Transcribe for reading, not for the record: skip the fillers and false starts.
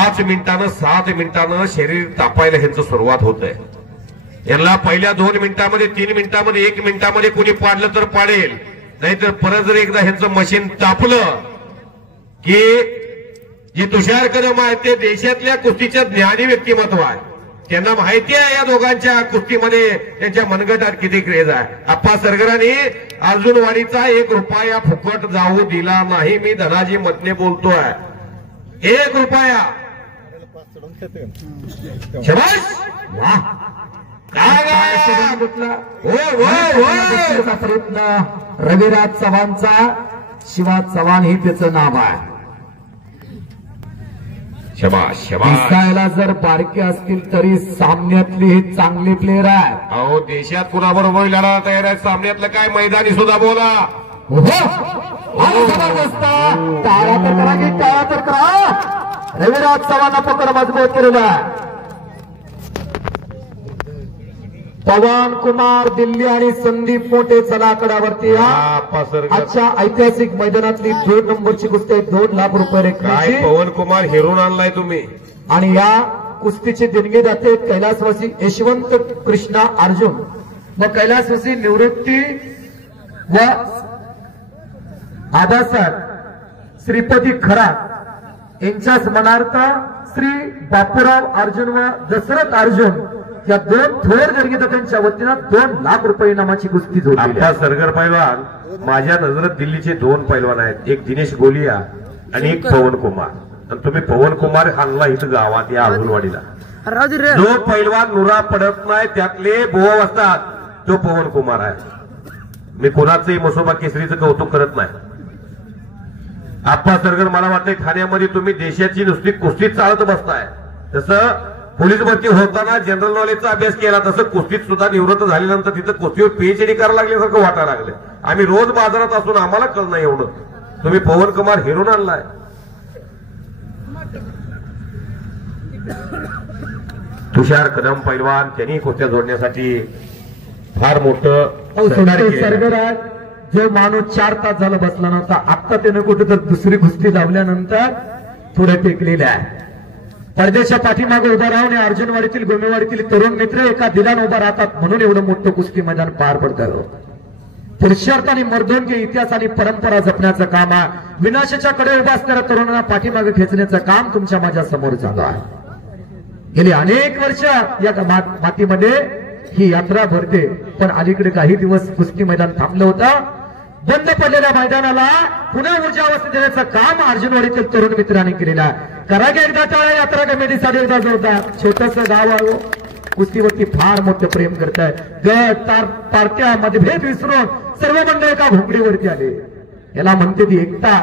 5 मिनिटानं 7 मिनिटानं शरीर तापायला ह्यांचं सुरुवात होत आहे. यांना पहिल्या 2 मिनिटांमध्ये 3 मिनिटांमध्ये 1 मिनिटांमध्ये कोणी पाडलं तर पाडेल, नाहीतर परत जर एकदा ह्यांचं मशीन तापलं की जे तुषार कदम आहे ते देशातल्या कुस्तीचं ज्ञानी व्यक्तिमत्व आहे. त्यांना माहिती आहे या दोघांच्या कुस्तीमध्ये त्यांच्या मनगटात किती क्रेज आहे. आप्पा सरगरांनी अर्जुनवाडीचा 1 रुपया फुकट जाऊ दिला नाही. मी धनाजी मतने बोलतोय. 1 रुपया. शबाश. वाह प्रयत्न रविराज चव्हाणचा. शिवा चव्हाण हे त्याचं नाव आहे. शबाश शबाश. दिसायला जर बारके असतील तरी सामन्यातले हे चांगले प्लेयर आहे. अहो देशात कुणाबरोबर लढायला तयार आहे. सामन्यातलं काय मैदानी सुद्धा बोला. टाळा तर करा की टाळा तर करा. रविराज चव्हाण पकड मजबूत केलेला आहे. पवन कुमार दिल्ली आणि संदीप मोठे चलाकडावरती आजच्या ऐतिहासिक मैदानातली 2 नंबरची कुस्ती आहे. 2 लाख रुपये रेखनाची. पवन कुमार हिरून आणलाय तुम्ही. आणि या कुस्तीचे देणगीदाते कैलासवासी यशवंत कृष्णा अर्जुन व कैलासवासी निवृत्ती व आदासाहेब श्रीपती खरात यांच्या स्मरणार्थ श्री बापूराव अर्जुन व दशरथ अर्जुन या 2 थोर देणगीदात्यांच्या वतीनं 2 लाख रुपये इनामाची कुस्ती जोडली. आपला सरगर पैलवान माझ्या नजरेत दिल्लीचे 2 पैलवान आहेत. एक दिनेश गोलिया आणि एक पवन कुमार. आणि तुम्ही पवन कुमार आणला इथं गावात या अर्जुनवाडीला. जो पैलवान नुरा पडत नाही त्यातले बोव असतात तो पवन कुमार आहे. मी कोणाचंही मसोबा केसरीचं कौतुक करत नाही. आप्पा सरगर मला वाटतंय ठाण्यामध्ये तुम्ही देशाची नुसती कुस्तीत चालत बसताय. जसं पोलीस भरती होताना जनरल नॉलेजचा अभ्यास केला तसं कुस्तीत सुद्धा निवृत्त झाल्यानंतर तिथं कुस्तीवर पीएचडी करायला लागल्यासारखं वाटायला लागलं. आम्ही रोज बाजारात असून आम्हाला कळ नाही एवढं. तुम्ही पवन कुमार हिरून आणलाय. तुषार कदम पैलवान त्यांनी कुस्त्या जोडण्यासाठी फार मोठं सरगर आहे. जो माणूस 4 तास झाला बसला नव्हता आता त्यानं कुठे तर दुसरी कुस्ती लावल्यानंतर थोडं टेकलेलं आहे. परदेशा पाठीमागे उभा राहून अर्जुनवाडीतील गोमेवाडीतील तरुण मित्र एका दिलान उभा राहतात म्हणून एवढं मोठं कुस्ती मैदान पार पडतं. पुरुषार्थ आणि मर्दोंगी इतिहास आणि परंपरा जपण्याचं काम आहे. विनाशाच्या कडे उभा असणाऱ्या तरुणांना पाठीमागे खेचण्याचं काम तुमच्या माझ्या समोर चालू आहे. गेली अनेक वर्ष या मातीमध्ये ही यात्रा भरते. पण अलीकडे काही दिवस कुस्ती मैदान थांबलं होतं. बंद पडलेल्या मैदानाला पुन्हा ऊर्जा अवस्थेत देण्याचं काम अर्जुनवाडीतील तरुण मित्रांनी केलेलं आहे. करा की एकदा टाळ्या. यात्रा कमिटीसाठी एकदा जोरदार. छोटंसं गाव आहे. कुस्तीवरती फार मोठं प्रेम करताय. गट पार्ट्या मतभेद विसरून सर्व मंडळ एका घोंगडीवरती आले. याला म्हणते ती एकता.